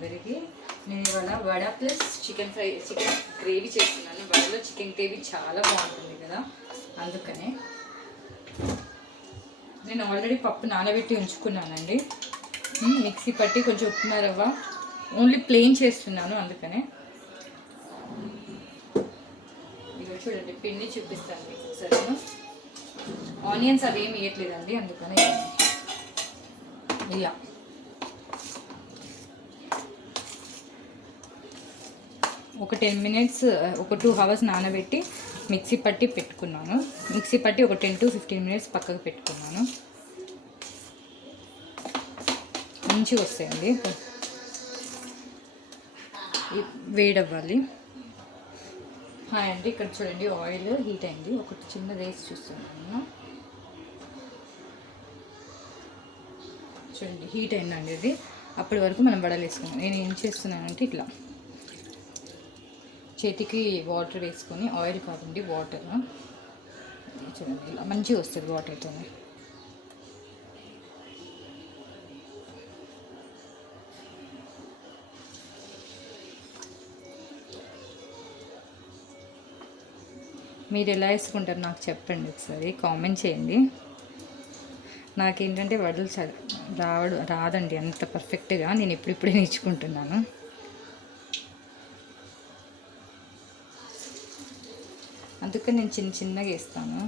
అందరికీ. నేను ఇవాళ వడ ప్లస్ చికెన్ గ్రేవీ చేస్తున్నాను. వడలో చికెన్ గ్రేవీ చాలా బాగుంటుంది కదా, అందుకనే నేను ఆల్రెడీ పప్పు నానబెట్టి ఉంచుకున్నానండి. మిక్సీ పట్టి కొంచెం ఉప్మా రవ్వ ఓన్లీ ప్లెయిన్ చేస్తున్నాను, అందుకనే. ఇక చూడండి పిండి చూపిస్తాను మీకు ఒకసారి. ఆనియన్స్ అవి ఏమి వేయట్లేదండి, అందుకనే ఇలా ఒక 10 మినిట్స్ ఒక 2 అవర్స్ నానబెట్టి మిక్సీ పట్టి పెట్టుకున్నాను. మిక్సీ పట్టి ఒక 10 to 15 మినిట్స్ పక్కకు పెట్టుకున్నాను. మంచిగా వస్తాయండి, వేడవ్వాలి. అండి ఇక్కడ చూడండి ఆయిల్ హీట్ అయింది. ఒకటి చిన్న రేస్ చూస్తున్నాను, చూడండి హీట్ అయిందండి ఇది. అప్పటి వరకు మనం వడలు వేసుకున్నాం. నేను ఏం చేస్తున్నానంటే ఇట్లా చేతికి వాటర్ వేసుకొని, ఆయిల్ కాదండి వాటర్, చూడండి ఇలా మంచిగా వస్తుంది వాటర్తోనే. మీరు ఎలా వేసుకుంటారు నాకు చెప్పండి ఒకసారి, కామెంట్ చేయండి. నాకేంటంటే వడలు రాదండి అంత పర్ఫెక్ట్గా. నేను ఇప్పుడిప్పుడే నేర్చుకుంటున్నాను. అందుకని నేను చిన్నగా వేస్తాను.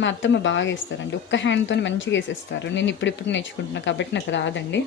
మా అత్తమ్మ బాగా వేస్తారండి, ఒక్క హ్యాండ్తో మంచిగా వేసేస్తారు. నేను ఇప్పుడిప్పుడు నేర్చుకుంటున్నాను కాబట్టి నాకు రాదండి.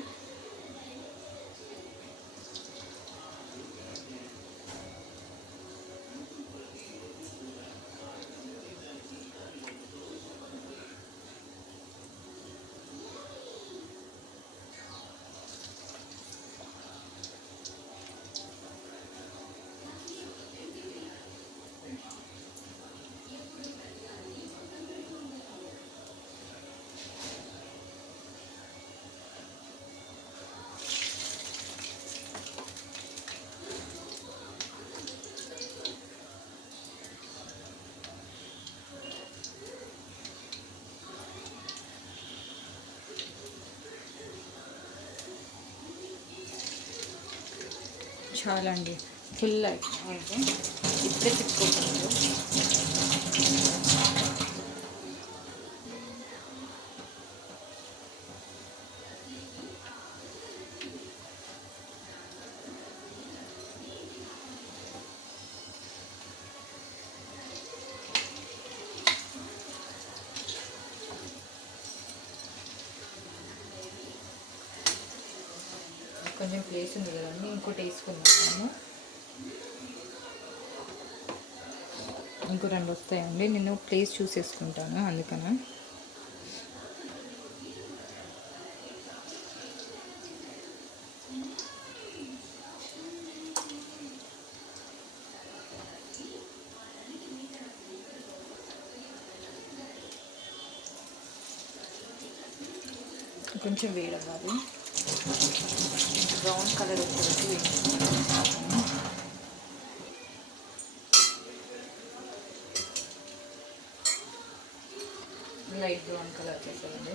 చాలా అండి, ఫుల్ అయిపోయింది. ఇప్పుడే తిప్పుకోకూడదు. కొంచెం ప్లేస్ ఉంది కదండి, ఇంకోటి వేసుకున్నాను. ఇంకో 2 వస్తాయండి, నేను ప్లేస్ చూసేసుకుంటాను అందుకని. కొంచెం వేడవ్వాలి, బ్రౌన్ కలర్ వచ్చేసి వేసుకుంటాను. లైట్ బ్రౌన్ కలర్ వచ్చేసండి.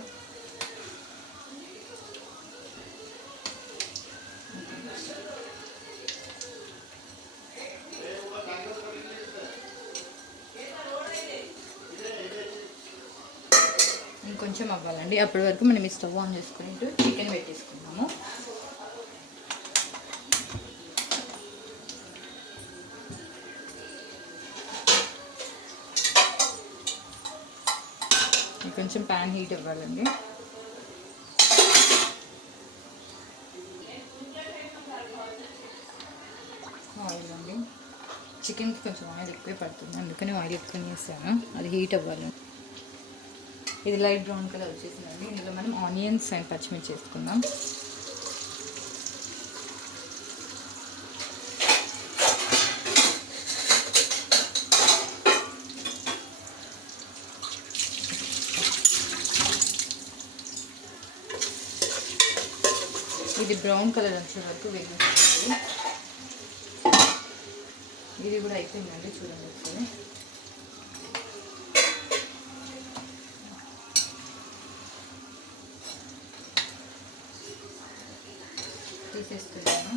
ఇంకొంచెం అవ్వాలండి, అప్పటి వరకు మనం ఈ స్టవ్ ఆన్ చేసుకుని చికెన్ పెట్టేసుకున్నాము. కొంచెం ప్యాన్ హీట్ అవ్వాలండి. ఆయిల్ అండి, చికెన్కి కొంచెం ఆయిల్ ఎక్కువే పడుతుంది, అందుకని ఆయిల్ ఎక్కువ వేసాను. అది హీట్ అవ్వాలి. ఇది లైట్ బ్రౌన్ కలర్ వచ్చేసిందండి. ఇందులో మనం ఆనియన్స్ అండ్ పచ్చిమిర్చి వేసుకుందాం. ఇది బ్రౌన్ కలర్ వచ్చే వరకు వేయించుకోవాలి. ఇది కూడా అయిపోయిందండి, చూడండి ఒకసారి. తీసేస్తున్నాను.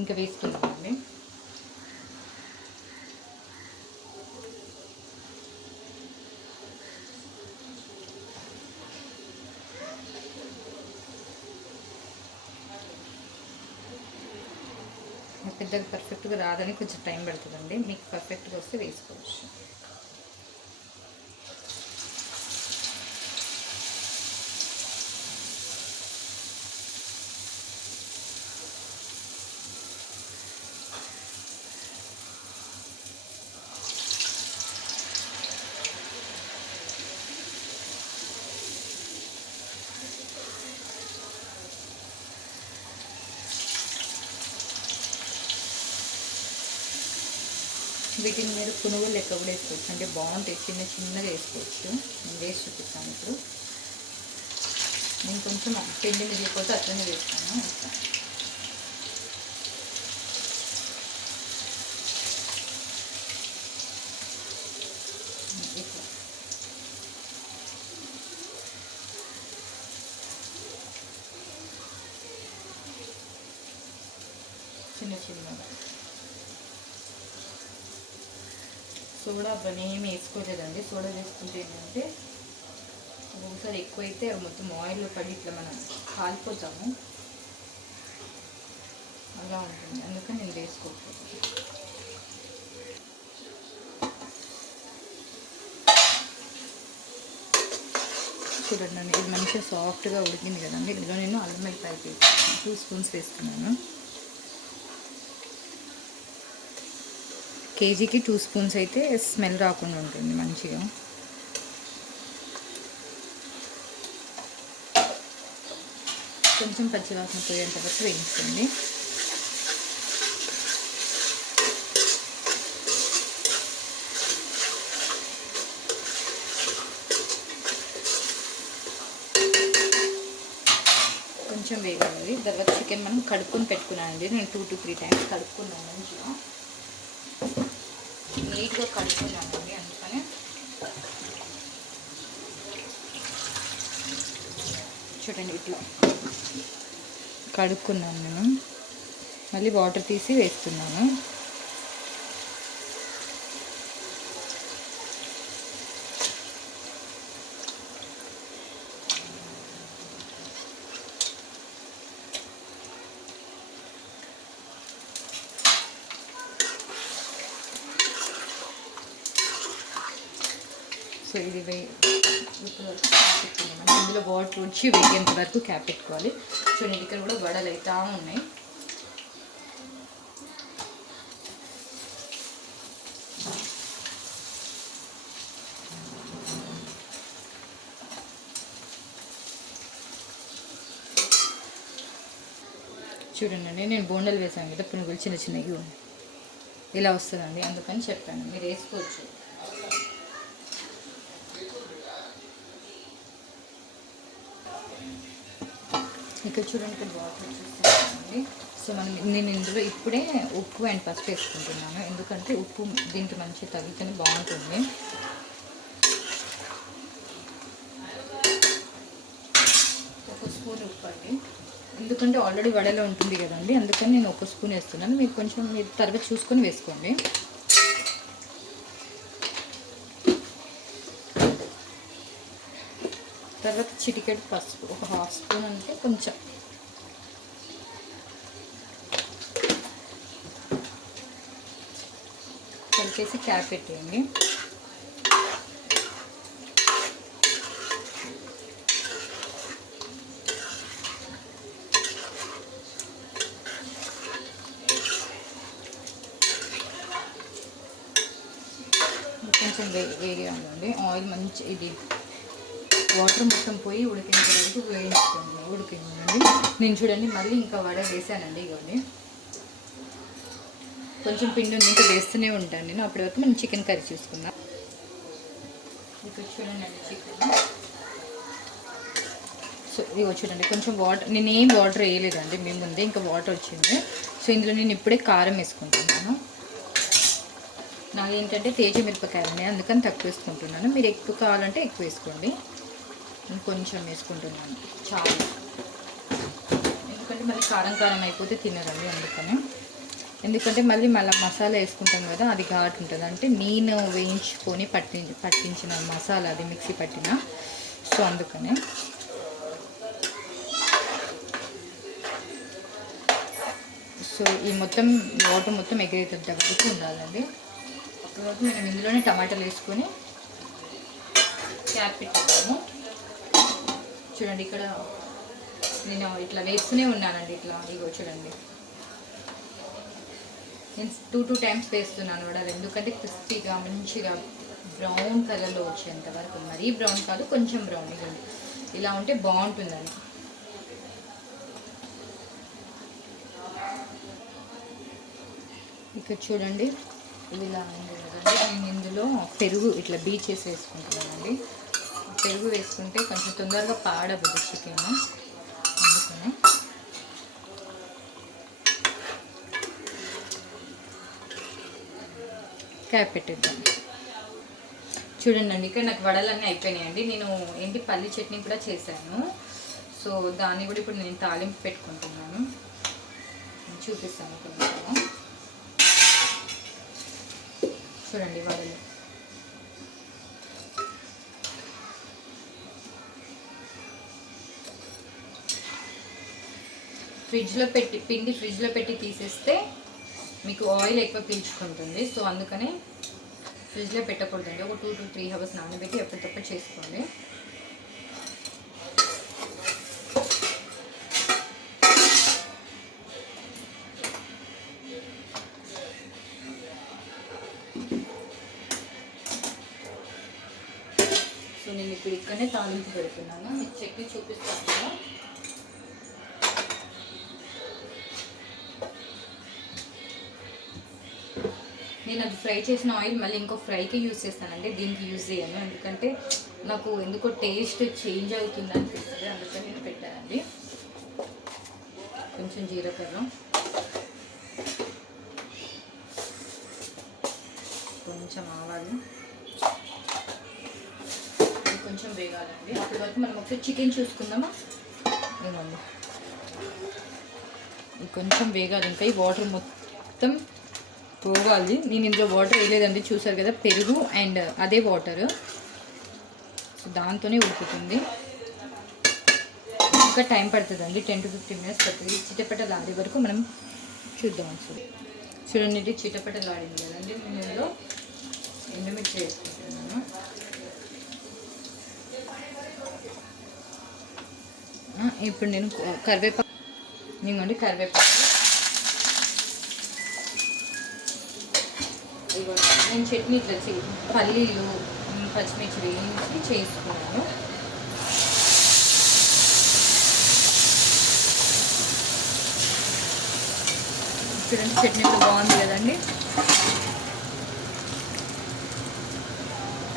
ఇంకా వేసుకున్నామండి. పెద్దగా పర్ఫెక్ట్గా రాదని కొంచెం టైం పడుతుందండి. మీకు పర్ఫెక్ట్గా వస్తే వేసుకోవచ్చు. వీటిని మీరు పునుగులు లెక్క కూడా వేసుకోవచ్చు, అంటే బాగుంటాయి. చిన్నగా వేసుకోవచ్చు. నేను వేసి చూపిస్తాను ఇప్పుడు. నేను కొంచెం పిండి మిగిలిపోతే అట్లనే వేస్తాను. ఇట్లా చిన్నగా. సోడా అవన్నీ ఏమి వేసుకోలేదండి. సోడా వేసుకుంటే ఏంటంటే ఒకసారి ఎక్కువైతే మొత్తం ఆయిల్లో పడి ఇట్లా మనం కాలిపోతాము, అలా ఉంటుంది. అందుకని నేను వేసుకోకపోతే. చూడండి, ఇది మంచిగా సాఫ్ట్గా ఉడికింది కదండి. ఇందులో నేను అల్లం వెల్లిపాయ పేస్ట్ 2 స్పూన్స్ వేస్తున్నాను. కేజీకి 2 స్పూన్స్ అయితే స్మెల్ రాకుండా ఉంటుంది మంచిగా. కొంచెం పచ్చివాసన పోయేంత వరకు వేయించుకోండి. కొంచెం వేగాలి. తర్వాత చికెన్ మనం కడుక్కొని పెట్టుకున్నానండి. నేను 2 to 3 టైమ్స్ కడుక్కున్నాను. మంచిగా నీట్గా కడుక్కున్నానండి. అందుకని చూడండి, ఇట్లా కడుక్కున్నాను నేను. మళ్ళీ వాటర్ తీసి వేస్తున్నాను. సో ఇది ఇందులో వాటర్ వచ్చి వేగేంత వరకు క్యాప్ పెట్టుకోవాలి. చూడండి, ఇక్కడ కూడా వడలు అవుతా ఉన్నాయి. చూడండి, నేను బోండాలు వేసాను కదా, పునుగులు చిన్నవి ఇలా వస్తుందండి. అందుకని చెప్పాను, మీరు వేసుకోవచ్చు. ఇక్కడ చూడండి, ఇక్కడ వాటర్ వచ్చేస్తుందండి. సో నేను ఇందులో ఇప్పుడే ఉప్పు అండ్ పసుపు వేసుకుంటున్నాను. ఎందుకంటే ఉప్పు దీంట్లో మంచిగా తగిలితేనే బాగుంటుంది. ఒక స్పూన్ ఉప్పు అండి, ఎందుకంటే ఆల్రెడీ వడలో ఉంటుంది కదండి. అందుకని నేను 1 స్పూన్ వేస్తున్నాను. మీరు కొంచెం మీరు తర్వాత చూసుకొని వేసుకోండి. తర్వాత చిటికెడు పసుపు, ఒక 1/2 స్పూన్ అంటే కొంచెం. కలిపేసి క్యాప్ పెట్టేయండి. వేయాలండి. ఆయిల్ మంచి ఇది వాటర్ మొత్తం పోయి ఉడికేంత వరకు వేయించుకోండి. ఉడికిందండి. నేను చూడండి మళ్ళీ ఇంకా వడ వేసానండి. ఇవన్నీ కొంచెం పిండి ఉంది, ఇంకా వేస్తూనే ఉంటాను నేను. అప్పటి వరకు మనం చికెన్ కర్రీ చూసుకుందాం. ఇక్కడ చూడండి చికెన్. సో ఇవి చూడండి కొంచెం వాటర్, నేనేం వాటర్ వేయలేదండి మేము ముందే, ఇంకా వాటర్ వచ్చింది. సో ఇందులో నేను ఇప్పుడే కారం వేసుకుంటున్నాను. నాకు ఏంటంటే తేజ మిరపకాయలు అందుకని తక్కువ వేసుకుంటున్నాను. మీరు ఎక్కువ కావాలంటే ఎక్కువ వేసుకోండి. నేను కొంచెం వేసుకుంటున్నాను చాలా, ఎందుకంటే మళ్ళీ కారం కారం అయిపోతే తినరండి అందుకని. ఎందుకంటే మళ్ళీ మసాలా వేసుకుంటాం కదా, అది ఘాటు ఉంటుంది. అంటే నేను వేయించుకొని పట్టించిన మసాలా, అది మిక్సీ పట్టిన. సో అందుకనే సో ఈ మొత్తం వాటర్ మొత్తం ఎగిరేటట్టు వరకు ఉండాలండి. అప్పటి వరకు మనం ఇందులోనే టమాటాలు వేసుకొని క్యాప్ పెట్టుకుంటాము. చూడండి ఇక్కడ నేను ఇట్లా వేస్తూనే ఉన్నానండి. ఇట్లా ఇగో చూడండి, నేను 2 టైమ్స్ వేస్తున్నాను వడలు. ఎందుకంటే క్రిస్పీగా మంచిగా బ్రౌన్ కలర్లో వచ్చేంత వరకు, మరీ బ్రౌన్ కాదు, కొంచెం బ్రౌన్ ఇవ్వండి. ఇలా ఉంటే బాగుంటుందని. ఇక్కడ చూడండి ఇది ఇలా ఉంది కదండి. నేను ఇందులో పెరుగు ఇట్లా బీట్ చేసి వేసుకుంటున్నానండి. పెరుగు వేసుకుంటే కొంచెం తొందరగా పాడవద్దు చికెన్, అందుకని. క్యాప్ పెట్టేద్దాం. చూడండి ఇక్కడ నాకు వడలన్నీ అయిపోయినాయండి. నేను పల్లి చట్నీ కూడా చేశాను. సో దాన్ని కూడా ఇప్పుడు నేను తాలింపు పెట్టుకుంటున్నాను. చూపిస్తాను కొంచెం. చూడండి వడలు పిండి ఫ్రిడ్జ్లో పెట్టి తీసేస్తే మీకు ఆయిల్ ఎక్కువ పీల్చుకుంటుంది. సో అందుకని ఫ్రిడ్జ్లో పెట్టకూడదండి. ఒక 2 to 3 hours నానబెట్టి ఎప్పటికప్పుడు చేసుకోండి. సో నేను ఇప్పుడు ఇక్కడనే తాలింపు పెడుతున్నాను. మీకు చట్నీ చూపిస్తాను కదా. నేను అది ఫ్రై చేసిన ఆయిల్ మళ్ళీ ఇంకో ఫ్రైకి యూజ్ చేస్తానండి, దీనికి యూజ్ చేయను. ఎందుకంటే నాకు ఎందుకో టేస్ట్ చేంజ్ అవుతుంది అనిపిస్తుంది, అందుకని నేను పెట్టానండి. కొంచెం జీలకర్ర, కొంచెం ఆవాలు, కొంచెం వేగాలండి. అప్పటి వరకు మనం ఒకసారి చికెన్ చూసుకుందామా. ఇవ్వండి కొంచెం వేగాలి, ఇంకా ఈ వాటర్ మొత్తం పోవాలి. నేను ఇందులో వాటర్ వేయలేదండి, చూసారు కదా, పెరుగు అండ్ అదే వాటర్. సో దాంతోనే ఉడుకుతుంది. ఇంకా టైం పడుతుందండి, 10 to 15 minutes పడుతుంది. చిటపటలాడే వరకు మనం చూద్దాం. చూడండి చిటపటలాడింది కదండి. నేను ఇందులో ఎండుమిర్చి వేసుకుంటున్నాను. ఇప్పుడు నేను కరివేపాకు, నేను చట్నీ ఇట్లా పల్లీలు పచ్చిమిర్చి వేయించి చేసుకున్నాను. చూడండి చట్నీ కూడా బాగుంది కదండి.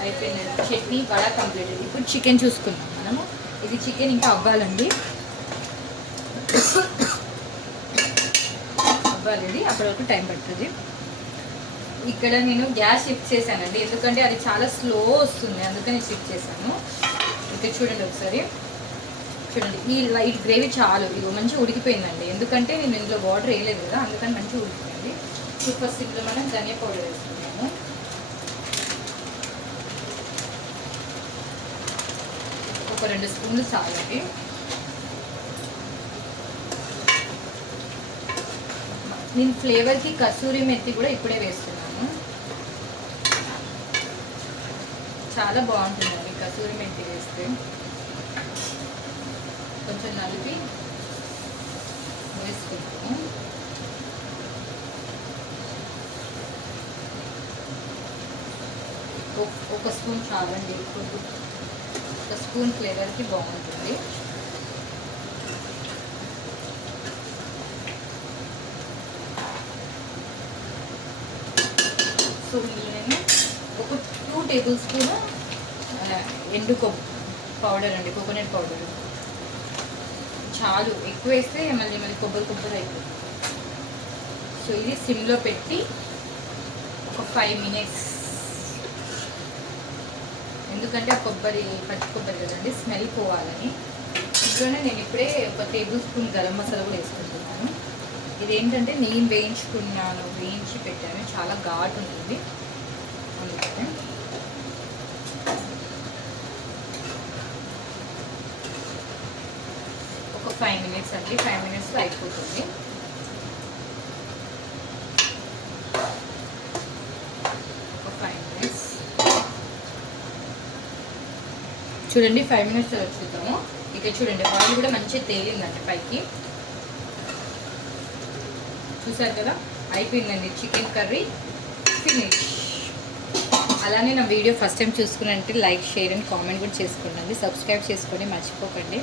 అయిపోయిందండి చట్నీ వడ కంప్లీట్. ఇప్పుడు చికెన్ చూసుకున్నాం మనము. ఇది చికెన్ ఇంకా అవ్వాలండి, అప్పటి వరకు టైం పడుతుంది. ఇక్కడ నేను గ్యాస్ షిఫ్ట్ చేశానండి, ఎందుకంటే అది చాలా స్లో వస్తుంది, అందుకని షిఫ్ట్ చేశాను. ఇక్కడ చూడండి ఒకసారి, చూడండి ఈ లైట్ గ్రేవీ చాలు, ఇది మంచిగా ఉడికిపోయిందండి. ఎందుకంటే నేను ఇందులో వాటర్ వేయలేదు కదా, అందుకని మంచిగా ఉడికిపోయింది. ఫస్ట్ ఇందులో మనం ధనియా పౌడర్ వేసుకుంటాము. ఒక 2 స్పూన్లు చాలండి. నేను ఫ్లేవర్కి కసూరి మెత్తి కూడా ఇప్పుడే వేస్తున్నాను. చాలా బాగుంటుందండి కసూరి మెత్తి వేస్తే. కొంచెం నలిపి వేసుకుంటాము. ఒక స్పూన్ చాలండి, ఒక స్పూన్ ఫ్లేవర్కి బాగుంటుంది. సో నేను ఒక 2 టేబుల్ స్పూన్ ఎండు పౌడర్ అండి, కోకోనట్ పౌడర్ చాలు, ఎక్కువ వేస్తే మళ్ళీ కొబ్బరి అయిపోతుంది. సో ఇది సిమ్లో పెట్టి ఒక 5 మినిట్స్, ఎందుకంటే ఆ పచ్చి కొబ్బరి కదండి స్మెల్ పోవాలని. ఇంట్లోనే నేను ఇప్పుడే ఒక టేబుల్ స్పూన్ గరం మసాలా కూడా వేసుకుంటున్నాను. ఇదేంటంటే నేను వేయించి పెట్టాను, చాలా ఘాటు ఉంటుంది అందుకని. ఒక 5 మినిట్స్ అండి, 5 మినిట్స్లో అయిపోతుంది. చూడండి 5 మినిట్స్ వచ్చేద్దాము. ఇక చూడండి ఆయిల్ కూడా మంచిగా తేలిందండి పైకి, చూసారు కదా, అయిపోయిందండి చికెన్ కర్రీ ఫినిష్. అలానే నా వీడియో ఫస్ట్ టైం చూసుకున్నంటే లైక్, షేర్ అండ్ కామెంట్ కూడా చేసుకోండి, సబ్స్క్రైబ్ చేసుకోండి మర్చిపోకండి.